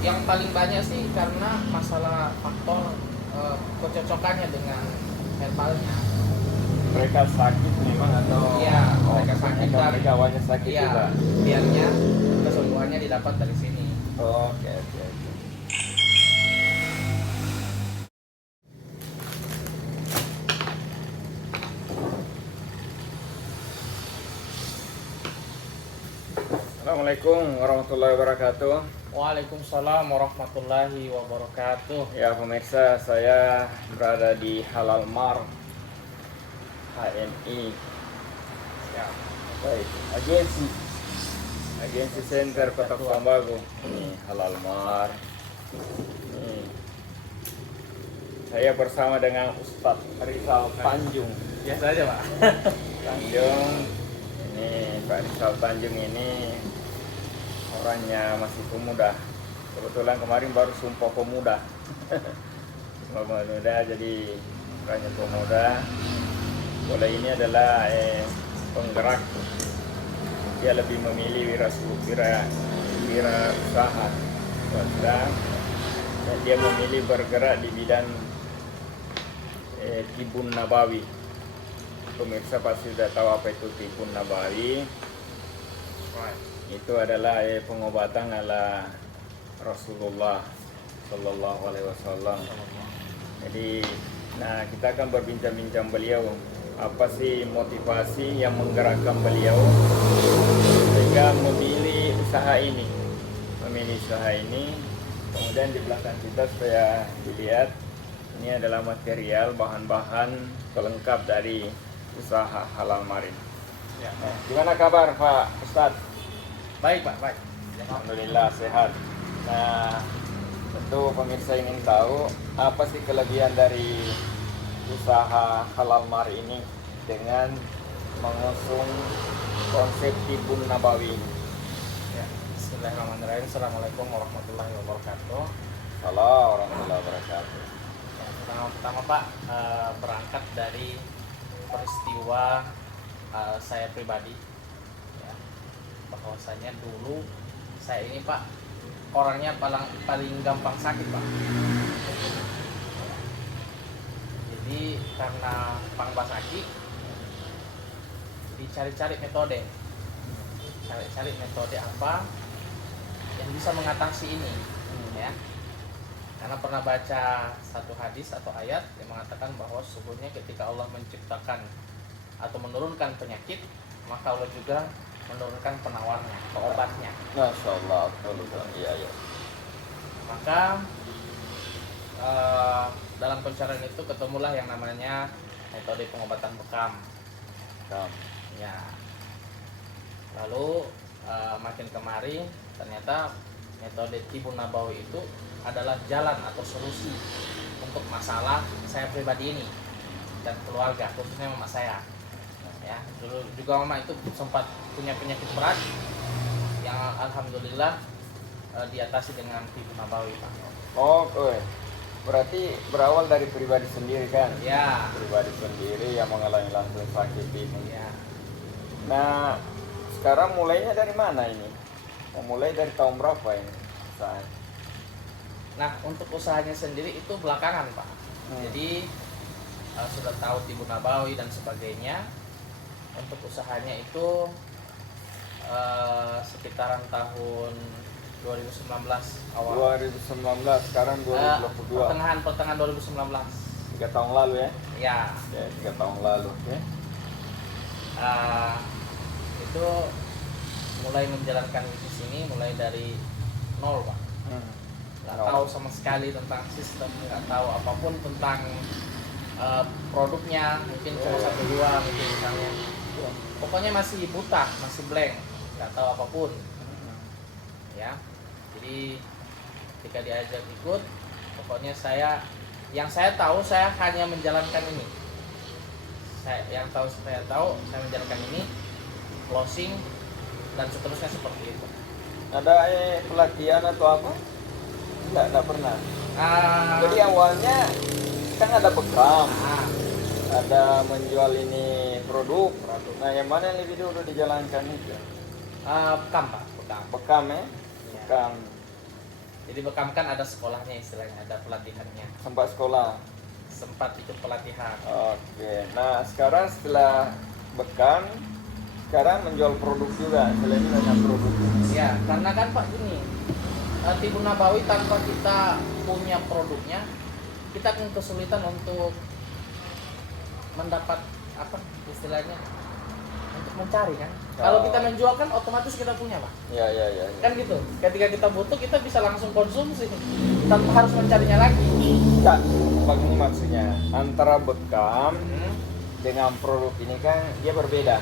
Yang paling banyak sih karena masalah faktor kecocokannya dengan herbalnya. Mereka sakit memang atau Iya, mereka sakit dan mereka awalnya sakit iya, juga. biarnya kesembuhannya didapat dari sini. Oke, oke, oke. Assalamualaikum warahmatullahi wabarakatuh. Waalaikumsalam warahmatullahi wabarakatuh. Ya pemirsa, saya berada di Halal Mar HMI. Ya, Baik, agensi center Kota Pekanbaru. Ini Halal Mar. Ini saya bersama dengan Ustadz Rizal Tanjung. biasa aja Pak. Tanjung, ini Pak Rizal Tanjung ini orangnya masih pemuda. Kebetulan kemarin baru sumpah pemuda. Sumpah pemuda, jadi orangnya pemuda. Boleh ini adalah penggerak. Dia lebih memilih wira usaha swasta, dan dia memilih bergerak di bidang Tibun Nabawi. Pemirsa pasti sudah tahu apa itu Tibun Nabawi. Itu adalah pengobatan ala Rasulullah Sallallahu Alaihi Wasallam. Jadi, nah kita akan berbincang-bincang beliau. Apa sih motivasi yang menggerakkan beliau sehingga memilih usaha ini? Kemudian di belakang kita supaya dilihat, ini adalah material bahan-bahan pelengkap dari usaha Halal Marin. Ya. Nah, gimana kabar Pak Ustadz? Baik Pak, baik. Alhamdulillah sehat. Nah, tentu pemirsa ingin tahu apa sih kelebihan dari usaha Halal Mar ini dengan mengusung konsep Tibun Nabawi. Ya. Bismillahirrahmanirrahim. Assalamualaikum warahmatullahi wabarakatuh. Halo warahmatullahi wabarakatuh. Ya, pertama Pak, berangkat dari peristiwa saya pribadi, ya, bahwasanya dulu saya ini Pak orangnya paling gampang sakit Pak. Jadi karena pangba sakit, dicari-cari metode apa yang bisa mengatasi ini, ya. Karena pernah baca satu hadis atau ayat yang mengatakan bahwa sesungguhnya ketika Allah menciptakan atau menurunkan penyakit, maka Allah juga menurunkan penawarnya, peobatnya. Masya Allah, iya. Maka dalam pencarian itu ketemulah yang namanya metode pengobatan bekam. Ya. Lalu makin kemari ternyata metode Tibun Nabawi itu adalah jalan atau solusi untuk masalah saya pribadi ini dan keluarga, khususnya mama saya. Ya, dulu juga mama itu sempat punya penyakit berat yang alhamdulillah diatasi dengan Tibun Nabawi Pak. Oke. Berarti berawal dari pribadi sendiri kan? Ya. Pribadi sendiri yang mengalami langsung sakit ini. Ya. Nah, sekarang mulainya dari mana ini? Mulai dari tahun berapa ini? Nah, untuk usahanya sendiri itu belakangan Pak. Jadi sudah tahu Tibun Nabawi dan sebagainya. Untuk usahanya itu sekitaran tahun 2019 awal. 2019, sekarang 2022. Pertengahan 2019. 3 tahun lalu ya? Ya. Ya, 3 tahun lalu. Ya. Itu mulai menjalankan bisnis ini mulai dari nol Pak. Nggak tahu sama sekali tentang sistem, nggak tahu apapun tentang produknya, mungkin cuma 1-2 mungkin misalnya. Pokoknya masih buta, masih blank, nggak tahu apapun. Ya, jadi ketika diajak ikut, pokoknya yang saya tahu saya hanya menjalankan ini. Saya menjalankan ini, closing dan seterusnya seperti itu. Ada pelatihan atau apa? Enggak pernah. Jadi awalnya kan ada bekam, ada menjual ini produk. Nah, yang mana yang lebih dulu dijalankan itu? Bekam Pak, Bekam ya? Iya. Bekam. Jadi Bekam kan ada sekolahnya istilahnya, ada pelatihannya. Sempat sekolah. Sempat ikut pelatihan. Oke. Nah, sekarang setelah Bekam, sekarang menjual produk juga. Selain ini banyak produk. Ya, karena kan Pak gini, Tibun Nabawi tanpa kita punya produknya, kita akan kesulitan untuk mendapat apa istilahnya, untuk mencari kan. Kalau kita menjual kan otomatis kita punya Pak. Ya. Kan gitu. Ketika kita butuh kita bisa langsung konsumsi tanpa harus mencarinya lagi. Enggak, begini maksudnya. Antara Bekam dengan produk ini kan dia berbeda.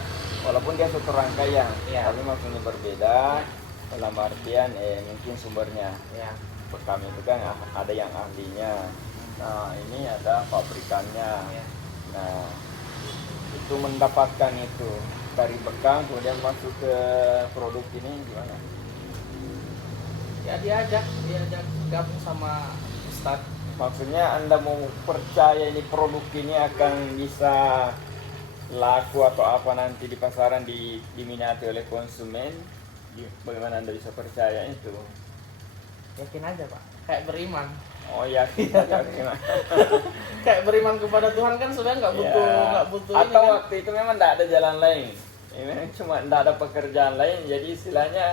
Walaupun dia satu rangkaian, Iya. tapi maksudnya berbeda dalam artian mungkin sumbernya. Ya. Bekam itu kan ada yang ahlinya. Nah, ini ada pabrikannya. Ya. Nah, itu mendapatkan itu dari Bekam kemudian masuk ke produk ini gimana? Ya diajak gabung sama Ustadz. Maksudnya Anda mau percaya ini produk ini akan bisa laku atau apa nanti di pasaran diminati oleh konsumen? Bagaimana Anda bisa percaya itu? Yakin aja Pak, kayak beriman. Oh yakin saja bagaimana? Kayak beriman kepada Tuhan kan sudah nggak butuh Ya. ini Atau kan. waktu itu memang tidak ada jalan lain. Ini cuma tidak ada pekerjaan lain, jadi istilahnya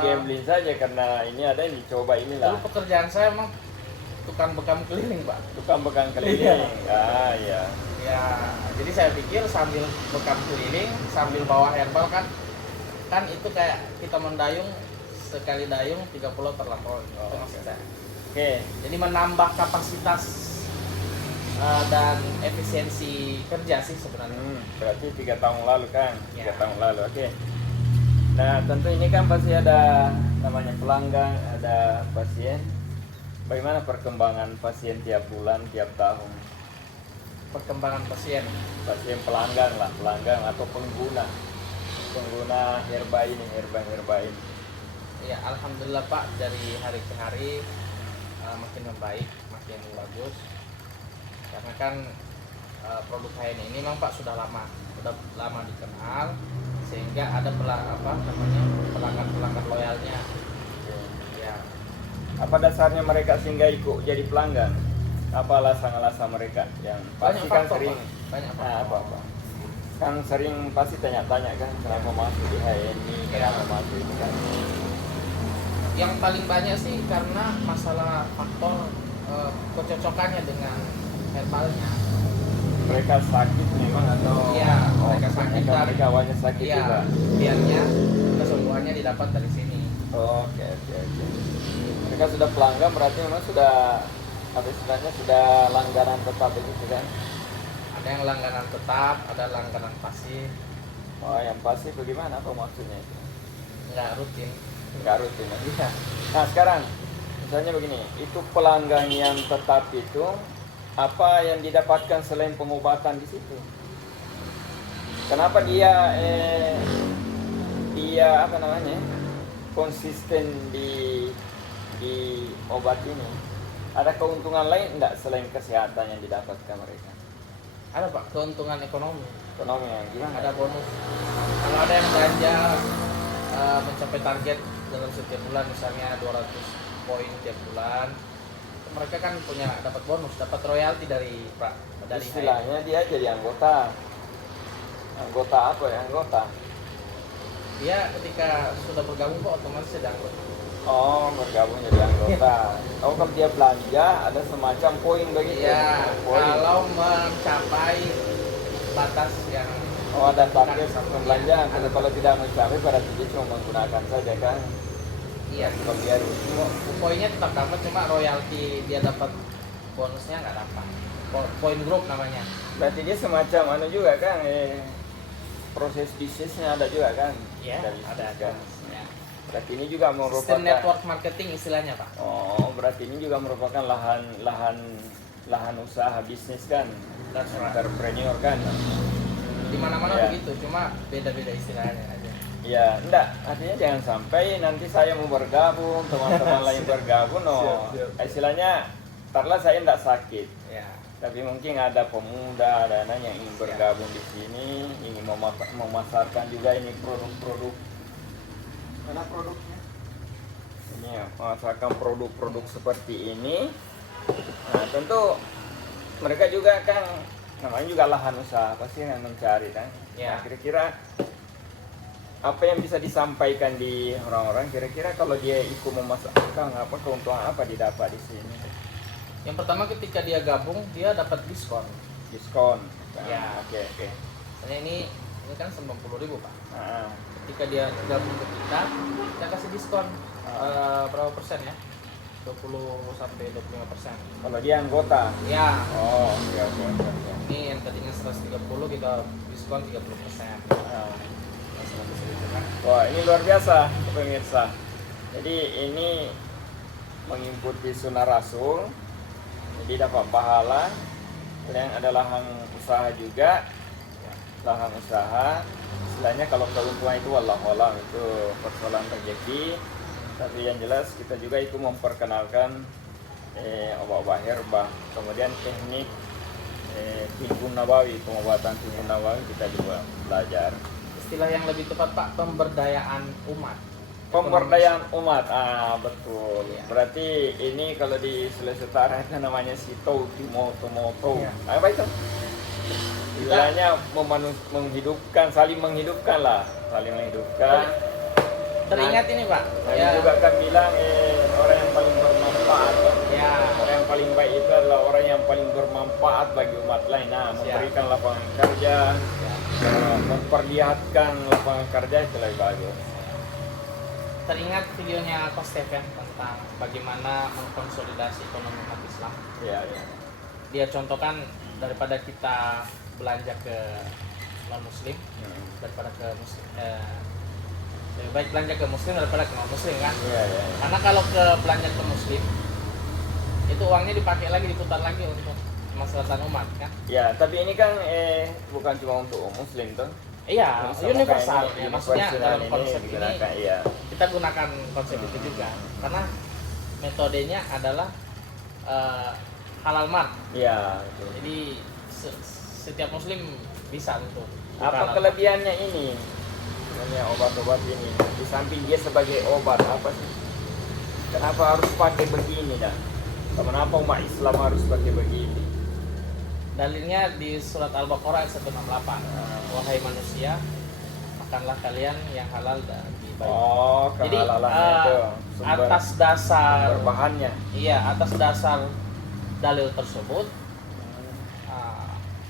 gambling saja karena ini ada yang dicoba inilah. Dulu pekerjaan saya emang tukang bekam keliling Pak. Tukang bekam keliling. Ah iya. Ya, jadi saya pikir sambil bekam keliling, sambil bawa herbal kan itu kayak kita mendayung, sekali dayung 3 pulau terlampaui. Itu maksud saya. Oke. Jadi menambah kapasitas dan efisiensi kerja sih sebenarnya. Berarti 3 tahun lalu kan? 3 Ya. tahun lalu, oke. Nah tentu ini kan pasti ada namanya pelanggan, ada pasien. Bagaimana perkembangan pasien tiap bulan, tiap tahun? Perkembangan pasien. Pasien pelanggan lah, pelanggan atau pengguna herba ini. Ya alhamdulillah Pak, dari hari ke hari makin membaik, makin bagus. Karena kan produk HN ini memang Pak sudah lama dikenal, sehingga ada pelanggan loyalnya. Ya. Apa dasarnya mereka sehingga ikut jadi pelanggan? Apa alasan mereka yang pasti Banyak kan faktor, sering? Pak. Banyak Nah, faktor. apa? Kan sering pasti tanya-tanya kan kenapa masuk di HNI, kenapa masuk ini kan? Yang paling banyak sih karena masalah faktor kecocokannya dengan herbalnya. Mereka sakit memang atau? Iya, mereka sakit dan mereka awalnya sakit juga. biarnya kesembuhannya didapat dari sini. Oke. Mereka sudah pelanggan berarti memang sudah apa istilahnya sudah langganan tetap begitu kan? Ada yang langganan tetap, ada langganan pasif, Oh yang pasti bagaimana apa maksudnya itu? nggak rutin. Nggak rutin. Iya. Nah sekarang misalnya begini, itu pelanggan yang tetap itu apa yang didapatkan selain pengobatan di situ? Kenapa dia apa namanya konsisten di obat ini? Ada keuntungan lain enggak selain kesehatan yang didapatkan mereka? Ada Pak, keuntungan ekonomi. Ekonomi yang gimana? Ada bonus. Kalau ada yang belanja mencapai target dalam setiap bulan, misalnya 200 poin tiap bulan, mereka kan punya dapat bonus, dapat royalti dari istilahnya dia jadi anggota apa ya anggota? dia ketika sudah bergabung kok otomatis jadi anggota. Oh bergabung jadi anggota. Oh kalau dia belanja ada semacam poin begitu? Iya, Poin. kalau mencapai batas yang Ada target pembelanjaan. Kalau tidak mencapai berarti dia cuma menggunakan saja kan? iya, Kalau dia poinnya tetap dapat, cuma royalti dia dapat bonusnya nggak dapat. Poin grup namanya. berarti dia semacam juga kan? Proses bisnisnya ada juga kan? Iya, Dari ada bisnis kan? Ya. Berarti ini juga Sistem merupakan network marketing istilahnya Pak. Oh, berarti ini juga merupakan lahan usaha bisnis kan? That's right. Entrepreneur kan? Di mana-mana Ya. begitu, cuma beda-beda istilahnya aja. Ya, enggak. Artinya jangan sampai nanti saya mau bergabung, teman-teman lain bergabung, Siap. Istilahnya, taruhlah saya enggak sakit. Ya. Tapi mungkin ada pemuda, ada anak yang ingin bergabung di sini, ingin memasarkan juga ini produk-produk. Mana produknya? Ini ya, memasarkan produk-produk seperti ini. Nah, tentu mereka juga kan namanya juga lahan usaha, pasti yang mencari kan. Ya. Nah, kira-kira apa yang bisa disampaikan di orang-orang, kira-kira kalau dia ikut memasarkan apa keuntungan apa didapat di sini? Yang pertama ketika dia gabung dia dapat diskon. Diskon. Nah, Ya. Oke. Misalnya ini kan 90.000 Pak. Nah, Ketika dia gabung ke kita kasih diskon berapa persen ya? 20-25%. kalau dia anggota. Ya. Oh, oke. Ini yang tadinya 130 kita diskon 30%. Nah. Nah, 100 gitu kan. Wah, ini luar biasa pemirsa. Jadi ini mengikuti sunnah Rasul, jadi dapat pahala. Yang ada lahan usaha juga, lahan usaha. Istilahnya kalau keuntungan itu wallahualam itu persoalan rezeki. Tapi yang jelas kita juga itu memperkenalkan obat-obat herba, kemudian teknik timbun nabawi, pengobatan timbun nabawi kita juga belajar. Istilah yang lebih tepat Pak, pemberdayaan umat. Pemberdayaan umat, betul. Ya. Berarti ini kalau di Sulawesi Utara itu namanya sito moto. Ya. Apa itu? Istilahnya menghidupkan, saling menghidupkan lah, saling menghidupkan. Teringat ini Pak. Nabi juga kan bilang orang yang paling bermanfaat. Ya. Orang yang paling baik itu adalah orang yang paling bermanfaat bagi umat lain. Nah, memberikan lapangan kerja, memperlihatkan lapangan kerja itu lebih bagus. Teringat videonya Coach Stephen tentang bagaimana mengkonsolidasi ekonomi umat Islam. Ya. Dia contohkan daripada kita belanja ke non muslim daripada ke muslim, lebih baik belanja ke muslim daripada ke non muslim kan. Iya. Karena kalau ke belanja ke muslim itu uangnya dipakai lagi, diputar lagi untuk kemaslahatan umat kan. Ya, tapi ini kan bukan cuma untuk muslim tuh. Iya, universal ya, maksudnya dalam ini konsep ini digunakan, iya. kita gunakan konsep itu juga karena metodenya adalah halal mart. Iya, betul. Jadi setiap muslim bisa untuk Apa halal. kelebihannya ini? Namanya obat-obat ini. Di samping dia sebagai obat, apa sih? Kenapa harus pakai begini dah? Kenapa umat Islam harus pakai begini? Dalilnya di surat Al-Baqarah ayat 168. Wahai manusia, makanlah kalian yang halal dan baik. Oh, Jadi kehalalannya itu atas dasar berbahannya. Iya, atas dasar dalil tersebut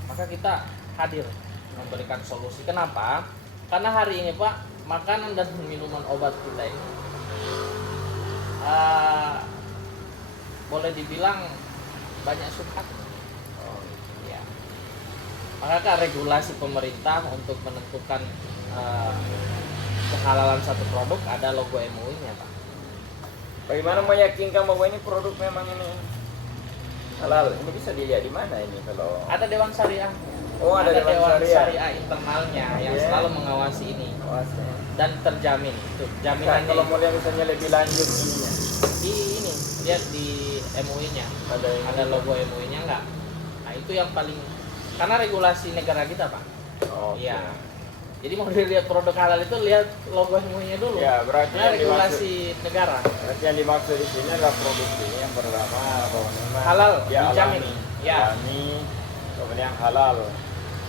maka kita hadir memberikan solusi. Kenapa? Karena hari ini Pak, makanan dan minuman obat kita ini boleh dibilang banyak subhat. Ya. Maka regulasi pemerintah untuk menentukan kehalalan satu produk ada logo MUI-nya Pak. Bagaimana meyakinkan bahwa ini produk memang ini halal? Ini bisa dilihat di mana ini kalau? Ada Dewan Syariah. Oh, ada Dewan Syariah. internalnya yang selalu mengawasi ini Awasnya. dan terjamin itu jaminannya. Kalau mau lihat misalnya lebih lanjut ininya. Di ini lihat di MUI-nya ada logo MUI-nya enggak? Nah itu yang paling karena regulasi negara kita Pak. Oh, Iya. Jadi mau dilihat produk halal itu lihat logo MUI-nya dulu. Ya, berarti Karena yang regulasi negara. Berarti yang dimaksud di sini adalah produk ini yang pertama bahwa memang Halal, dia dijamin. alami, Ya. alami, kemudian halal.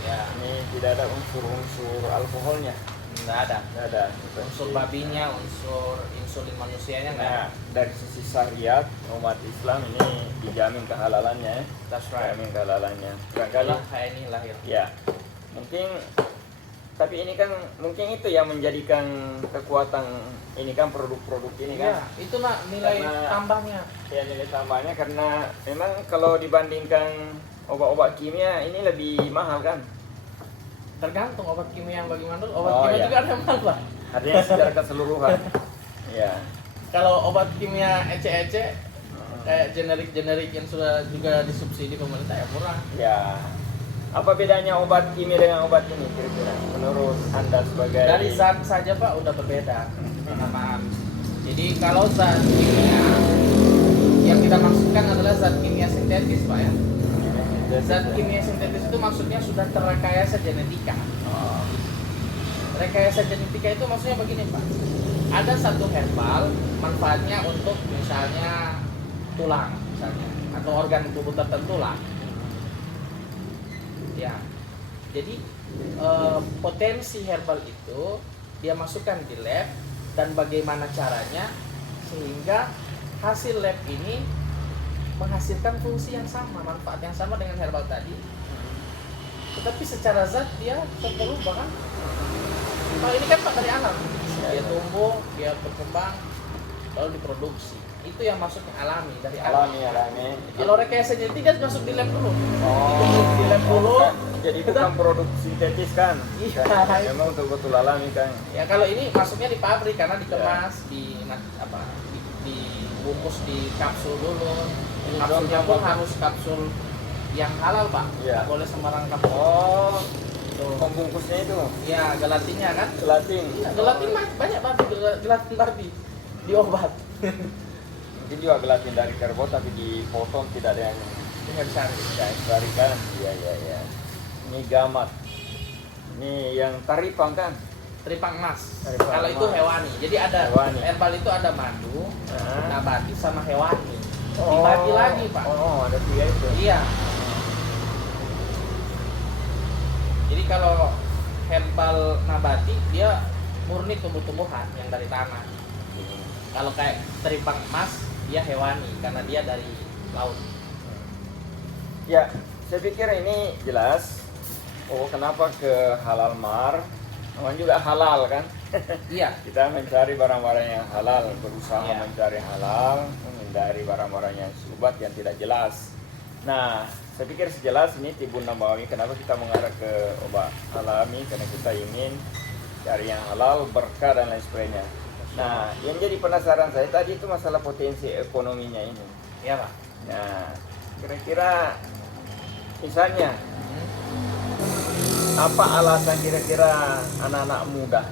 Ya, Ini tidak ada unsur-unsur alkoholnya, enggak ada. tidak ada. Unsur babinya, unsur insulin manusianya enggak ada. Nah, dari sisi syariat umat Islam ini dijamin kehalalannya, That's right. dijamin kehalalannya. Barangkali, Itulah kayak ini lahir. ya, mungkin. Tapi ini kan mungkin itu yang menjadikan kekuatan ini kan produk-produk ini Iya, kan. itu nak nilai Karena- tambahnya. Ya, nilai tambahnya karena memang kalau dibandingkan obat-obat kimia ini lebih mahal kan. Tergantung obat kimia yang bagaimana dulu. Obat Oh, kimia iya. juga ada yang mahal Pak. Artinya secara keseluruhan. Ya. Kalau obat kimia ece-ece kayak generik-generik yang sudah juga disubsidi pemerintah ya murah. Ya. Apa bedanya obat kimia dengan obat ini kira-kira menurut Anda sebagai Dari zat saja Pak udah berbeda penamaan. Jadi kalau zat kimia yang kita maksudkan adalah zat kimia sintetis Pak ya. Zat kimia sintetis itu maksudnya sudah terrekayasa genetika. Oh, Rekayasa genetika itu maksudnya begini Pak. ada satu herbal manfaatnya untuk misalnya tulang misalnya atau organ tubuh tertentu lah. Ya. Jadi potensi herbal itu dia masukkan di lab dan bagaimana caranya sehingga hasil lab ini menghasilkan fungsi yang sama, manfaat yang sama dengan herbal tadi. Tetapi secara zat dia berubah kan? Kalau ini kan Pak dari alam, dia tumbuh, dia berkembang, lalu diproduksi. Itu yang masuknya alami dari alam. Alami. Kalau rekayasa genetik kan masuk di lab dulu. Oh, Di lab dulu. Jadi itu kan produk sintetis kan? Iya. Memang betul-betul alami kan? Ya kalau ini masuknya di pabrik karena dikemas, dibungkus di kapsul dulu. Kapsulnya pun harus kapsul yang halal Pak. Iya. Nggak boleh sembarang kapsul. Oh, Tuh. pembungkusnya itu Ya gelatinnya kan? gelatin. Iya, gelatin banyak banget gelatin babi di obat. Mungkin juga gelatin dari kerbau tapi dipotong tidak ada yang Tinggal dicari. dicarikan. Iya. Ini gamat. Ini yang taripang kan? Tripang emas. Tripang Kalau itu emas. hewani. Jadi ada Hewani. herbal itu ada madu, Nah. nabati sama hewani. Dibagi lagi Pak. Oh, ada 3 itu. Iya. Jadi kalau herbal nabati dia murni tumbuh-tumbuhan yang dari tanah. Kalau kayak teripang emas dia hewani karena dia dari laut. Ya, saya pikir ini jelas. Oh, kenapa ke halal mar? Namanya juga halal kan? Iya. Kita mencari barang-barang yang halal, berusaha Iya. mencari halal, menghindari barang-barang yang syubhat yang tidak jelas. Nah, saya pikir sejelas ini Tibun Nabawi, kenapa kita mengarah ke obat alami, karena kita ingin cari yang halal, berkah dan lain sebagainya. Nah, yang jadi penasaran saya tadi itu masalah potensi ekonominya ini. Iya Pak. Nah, kira-kira misalnya apa alasan kira-kira anak-anak muda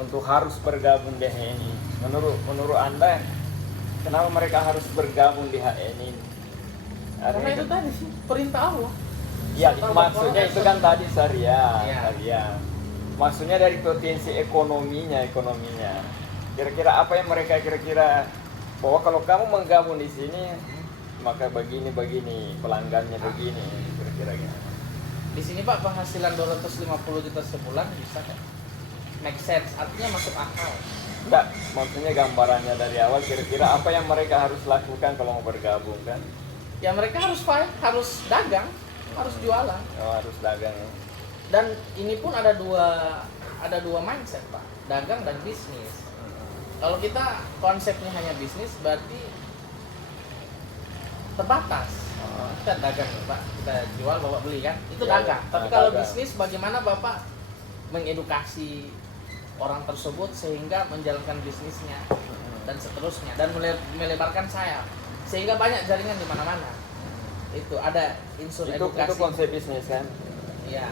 untuk harus bergabung di HNI? Menurut Anda, kenapa mereka harus bergabung di HNI? Karena itu tadi perintah Allah. Ya, maksudnya itu kan tadi syariah. Iya. Syariah. Maksudnya dari potensi ekonominya. Kira-kira apa yang mereka kira-kira bahwa kalau kamu menggabung di sini maka begini pelanggannya begini kira-kira gitu. Di sini Pak penghasilan 250 juta sebulan bisa kan? Make sense, artinya masuk akal. Enggak, maksudnya gambarannya dari awal kira-kira apa yang mereka harus lakukan kalau mau bergabung kan? Ya mereka harus fight, harus dagang, harus jualan. Oh, harus dagang ya. Dan ini pun ada dua mindset Pak, dagang dan bisnis. Kalau kita konsepnya hanya bisnis berarti terbatas. Kita dagang Pak, kita jual Bapak beli kan, itu Ya, dagang. ya. Tapi Nah, kalau dagang. bisnis bagaimana Bapak mengedukasi orang tersebut sehingga menjalankan bisnisnya dan seterusnya dan melebarkan sayap sehingga banyak jaringan di mana-mana. Itu ada unsur Itu edukasi. konsep bisnis kan? Iya.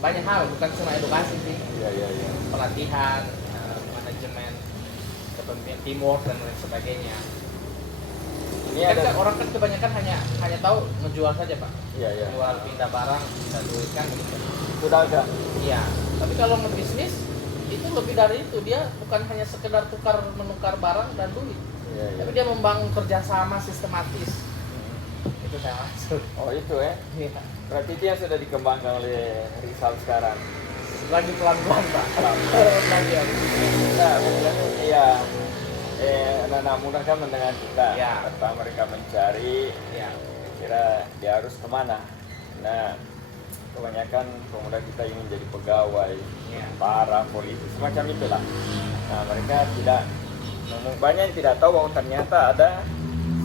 Banyak hal, bukan cuma edukasi sih. Iya. Pelatihan, manajemen, kepemimpinan teamwork dan lain sebagainya. Ini Kan ada orang kan kebanyakan hanya tahu menjual saja Pak. Iya. Jual pindah barang bisa duit kan gitu. Itu dagang. Iya. Tapi kalau ngebisnis itu lebih dari itu, dia bukan hanya sekedar menukar barang dan duit. Iya. Tapi dia membangun kerjasama sistematis. Itu saya maksud. Oh, itu ya. Iya. Berarti itu yang sudah dikembangkan oleh Rizal sekarang. Lagi pelan-pelan Pak. Lagi ya. Nah, iya. Anak-anak muda kan mendengar kita. Ya. Pertama mereka mencari, Iya. kira dia harus kemana. Nah, kebanyakan pemuda kita ingin jadi pegawai, Iya. para polisi, semacam itulah. Nah, mereka tidak, banyak yang tidak tahu bahwa ternyata ada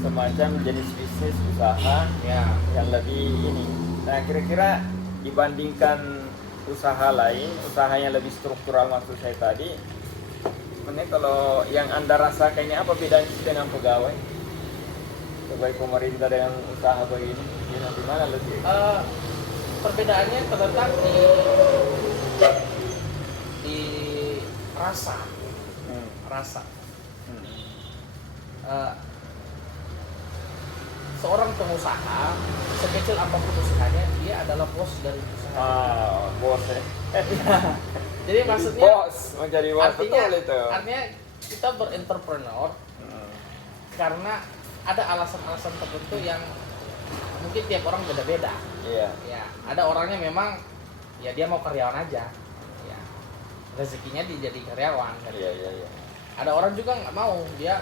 semacam jenis bisnis usaha Ya. yang lebih ini. Nah, kira-kira dibandingkan usaha lain, usaha yang lebih struktural maksud saya tadi, sebenarnya kalau yang Anda rasakan ini apa bedanya dengan pegawai? Pegawai pemerintah dengan usaha begini, di mana lebih? Perbedaannya terletak di rasa. Rasa. seorang pengusaha, sekecil apapun usahanya, dia adalah bos dari usaha. Bos ya. Jadi maksudnya bos, menjadi bos, artinya, betul itu. artinya kita berentrepreneur karena ada alasan-alasan tertentu yang mungkin tiap orang beda-beda. Iya. Ya, ada orangnya memang ya dia mau karyawan aja. Ya. Rezekinya dia jadi karyawan. Iya. Ada orang juga nggak mau, dia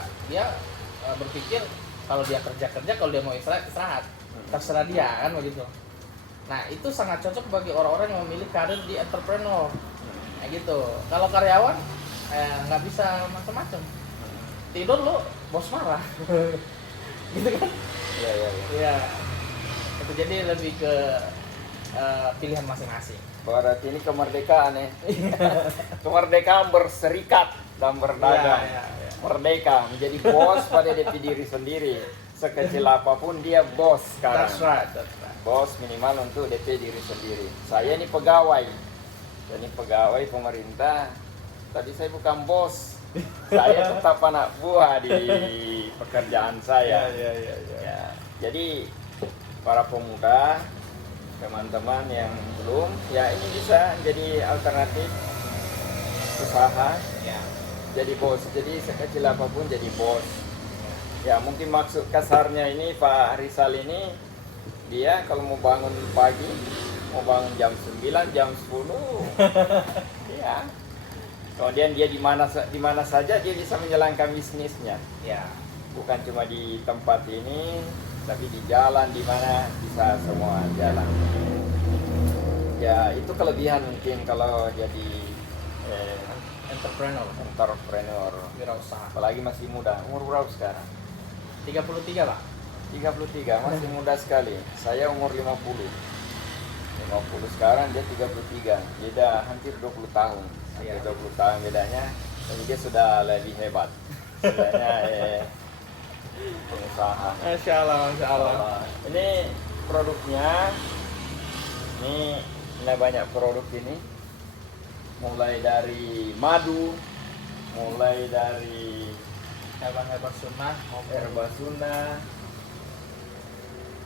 berpikir kalau dia kerja, kalau dia mau istirahat, terserah dia kan begitu. Nah, itu sangat cocok bagi orang-orang yang memilih karir di entrepreneur. Nah, gitu. Kalau karyawan nggak bisa macam-macam. Tidur lu bos marah. Gitu kan? Iya. Iya. Itu jadi lebih ke pilihan masing-masing. Berarti ini kemerdekaan ya. Kemerdekaan berserikat dan berdagang. Iya. Merdeka menjadi bos pada diri sendiri. Sekecil apapun dia bos sekarang. That's right. Bos minimal untuk DP diri sendiri. Saya ini pegawai. Saya ini pegawai pemerintah. Tadi saya bukan bos. Saya tetap anak buah di pekerjaan saya. Iya. Ya, jadi para pemuda, teman-teman yang belum, ya ini bisa jadi alternatif usaha. Ya. Jadi bos. Jadi sekecil apapun jadi bos. Ya mungkin maksud kasarnya ini Pak Rizal ini dia kalau mau bangun pagi, mau bangun jam 9, jam 10. Ya. Kemudian dia di mana saja dia bisa menjalankan bisnisnya. Ya. Bukan cuma di tempat ini, tapi di jalan di mana bisa semua jalan. Ya, itu kelebihan mungkin kalau jadi entrepreneur. Wirausaha. Apalagi masih muda. Umur berapa sekarang? 33, Pak. 33, masih muda sekali. Saya umur 50 sekarang, dia 33. Beda hampir 20 tahun. Hampir 20 tahun bedanya. Jadi dia sudah lebih hebat. Sebenarnya pengusaha. Masya Allah. Ini produknya. Ini banyak produk ini. Mulai dari madu, mulai dari Hebat sunnah, herba sunnah,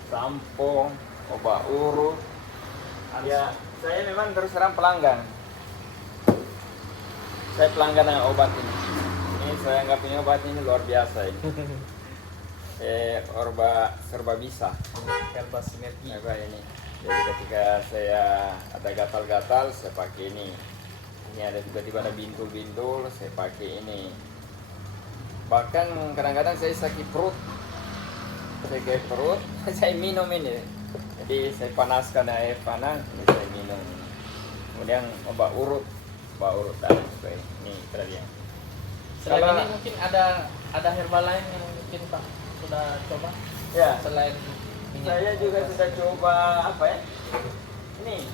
sampo, obat urut. Ya, saya memang terus terang pelanggan. Saya pelanggan dengan obat ini. Ini saya anggap ini obat ini luar biasa ini. Orba serba bisa. Herba sinergi. Apa ini? Jadi ketika saya ada gatal-gatal, saya pakai ini. Ini ada tiba-tiba ada bintul-bintul, saya pakai ini. Bahkan kadang-kadang saya sakit perut, saya minum ini. Jadi saya panaskan air panas, saya minum. Kemudian obat urut dan sebagainya. Ini tadi. Selain ini mungkin ada herbal lain yang mungkin Pak sudah coba? Ya. Selain minyak. Saya juga sudah coba apa ya? Ini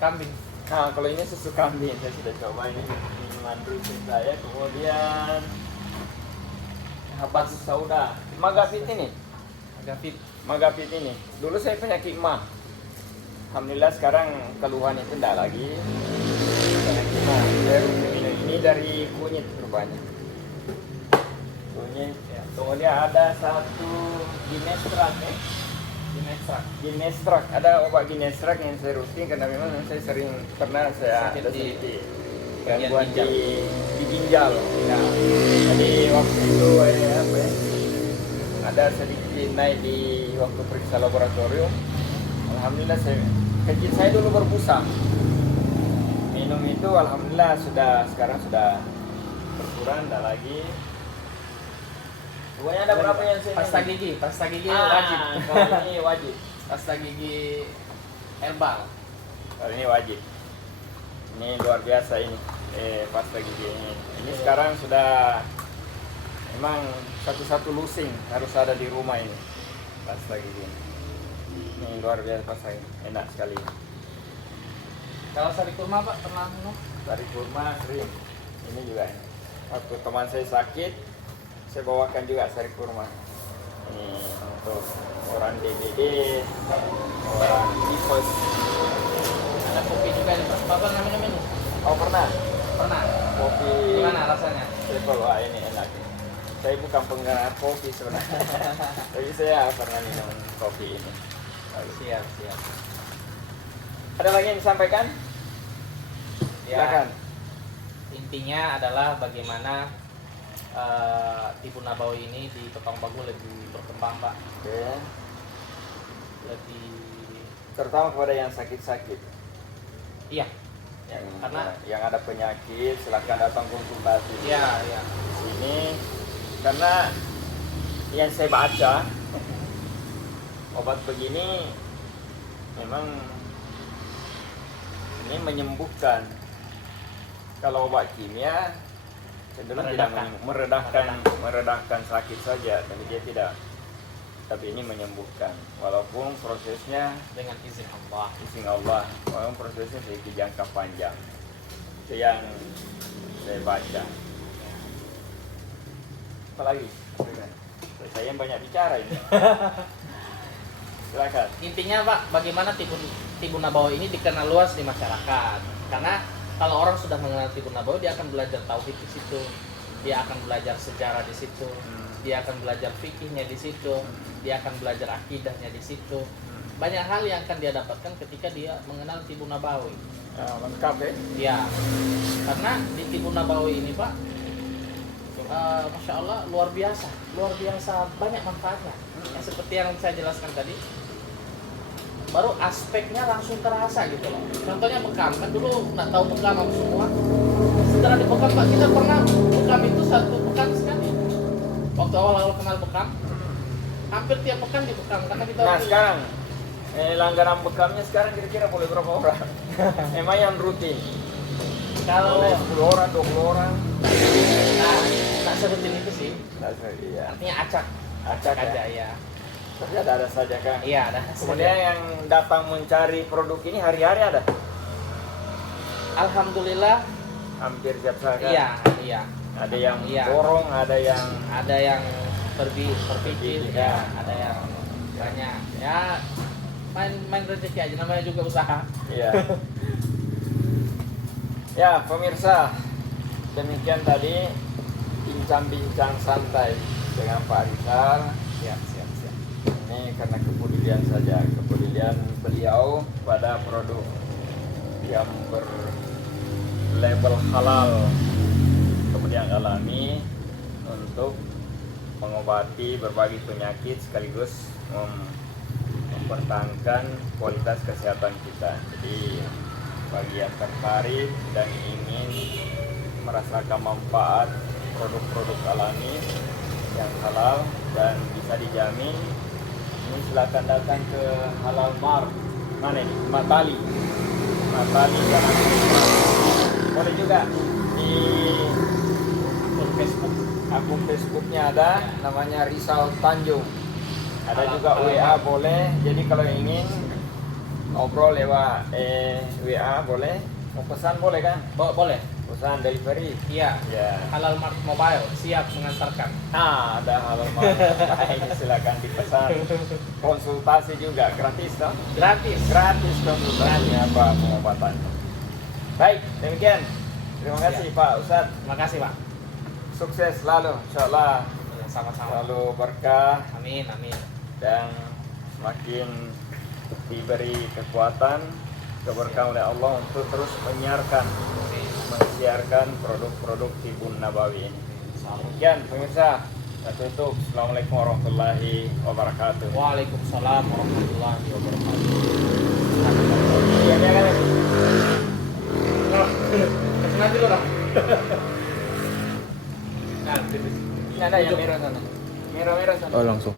Kambing. Nah, kalau ini susu kambing saya sudah coba ini minuman rutin saya. Kemudian habatus sauda, magapit ini. Magapit ini. Dulu saya penyakit mah. Alhamdulillah sekarang keluhan itu tidak lagi. Penyakit mah. Saya minum ini dari kunyit rupanya. Kunyit. Ya. Kemudian ada satu ginestrat ya. Ginestrak, ada obat ginestrak yang saya rutin karena memang saya sering pernah saya ada sedikit gangguan di ginjal. Nah, jadi waktu itu ada sedikit naik di waktu periksa laboratorium. Alhamdulillah saya dulu berbusa. Minum itu alhamdulillah sekarang sudah berkurang, tidak lagi. Pokoknya ada berapa yang saya pasta gigi wajib. Kalau ini wajib. Pasta gigi herbal. Kalau ini wajib. Ini luar biasa ini. Pasta gigi ini. Ini sekarang sudah memang satu-satu lusing harus ada di rumah ini. Pasta gigi. Ini luar biasa pasta ini. Enak sekali. Kalau sari kurma Pak pernah minum? Sari kurma sering. Ini juga ini. Waktu teman saya sakit, saya bawakan juga sari kurma. Ini untuk orang DBD, orang tipes. Ada kopi juga nih Pak. Bapak pernah minum ini? Oh pernah? Pernah. Kopi. Gimana rasanya? Saya bawa ini enak. Saya bukan penggemar kopi sebenarnya, tapi saya pernah minum kopi ini. Siap, siap. Ada lagi yang disampaikan? Silakan. Intinya adalah bagaimana Tibun Nabawi ini di Pekanbaru lebih berkembang, Pak. Oke. Lebih, Terutama kepada yang sakit-sakit, iya, karena yang ada penyakit silakan datang konsultasi. iya, iya. Ini karena yang saya baca obat begini memang ini menyembuhkan. Kalau obat kimia cenderung tidak meredahkan sakit saja, tapi dia tidak. Tapi ini menyembuhkan, walaupun prosesnya Dengan izin Allah. walaupun prosesnya sedikit jangka panjang. Itu yang saya baca. Apalagi? Saya yang banyak bicara ini. Silakan. Intinya, Pak, bagaimana Tibun Nabawi ini dikenal luas di masyarakat. Karena kalau orang sudah mengenal Tibun Nabawi, dia akan belajar tauhid di situ, dia akan belajar sejarah di situ, dia akan belajar fikihnya di situ, dia akan belajar akidahnya di situ. Banyak hal yang akan dia dapatkan ketika dia mengenal Tibun Nabawi. Lengkap ya? Ya, karena di Tibun Nabawi ini, Pak, Masya Allah luar biasa banyak manfaatnya. Yang seperti yang saya jelaskan tadi, baru aspeknya langsung terasa gitu loh. Contohnya bekam, kan dulu nggak tahu bekam apa semua. Setelah di bekam, Pak, kita pernah bekam itu satu pekan sekali. Waktu awal-awal kenal bekam, hampir tiap pekan di bekam karena kita. Nah sekarang langganan bekamnya sekarang kira-kira boleh berapa orang? Emang yang rutin? Kalau Boleh 10 orang, 20 orang? nah seperti itu sih. Iya. Artinya acak Acak aja ya? ya. Tapi ada saja kan? Iya, ada. Kemudian yang datang mencari produk ini hari-hari ada? Alhamdulillah. Hampir tiap saat kan? Iya. Ada yang Iya. borong, ada yang berpikir ya, ada yang banyak. Ya, main rezeki aja, namanya juga usaha. Iya. Ya pemirsa, demikian tadi bincang-bincang santai dengan Pak Rizal. Siap. Ini karena kepedulian saja, kepedulian beliau pada produk yang berlabel halal kemudian alami untuk mengobati berbagai penyakit sekaligus mempertahankan kualitas kesehatan kita. Jadi bagi yang tertarik dan ingin merasakan manfaat produk-produk alami yang halal dan bisa dijamin, ini silakan datang ke Halal Mart. Mana ini? Matali Jalan Sumatera. Boleh juga di Facebook. akun Facebooknya ada, namanya Rizal Tanjung. Ada Halal- juga Halal WA Mart. boleh. Jadi kalau ingin ngobrol lewat WA boleh, mau pesan boleh kan? Boleh. Pesan delivery. Iya. Ya. Halal Mart Mobile siap mengantarkan. Ada Halal Mart. Ini silakan dipesan. Konsultasi juga gratis toh? Gratis. Gratis konsultasinya apa pengobatan. Baik, demikian. Terima kasih Pak Ustadz. Terima kasih, Pak. Sukses selalu, insyaallah. Ya, sama-sama. Selalu berkah Amin. dan semakin diberi kekuatan, keberkahan oleh Allah untuk terus menyiarkan produk-produk Tibun Nabawi ini. Demikian pemirsa, saya tutup. Assalamualaikum warahmatullahi wabarakatuh. Waalaikumsalam warahmatullahi wabarakatuh. Iya, kan? Nanti lo dong. Nah, Ini ada yang merah sana. Merah sana. Oh langsung.